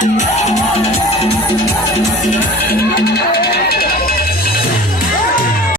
Thank you.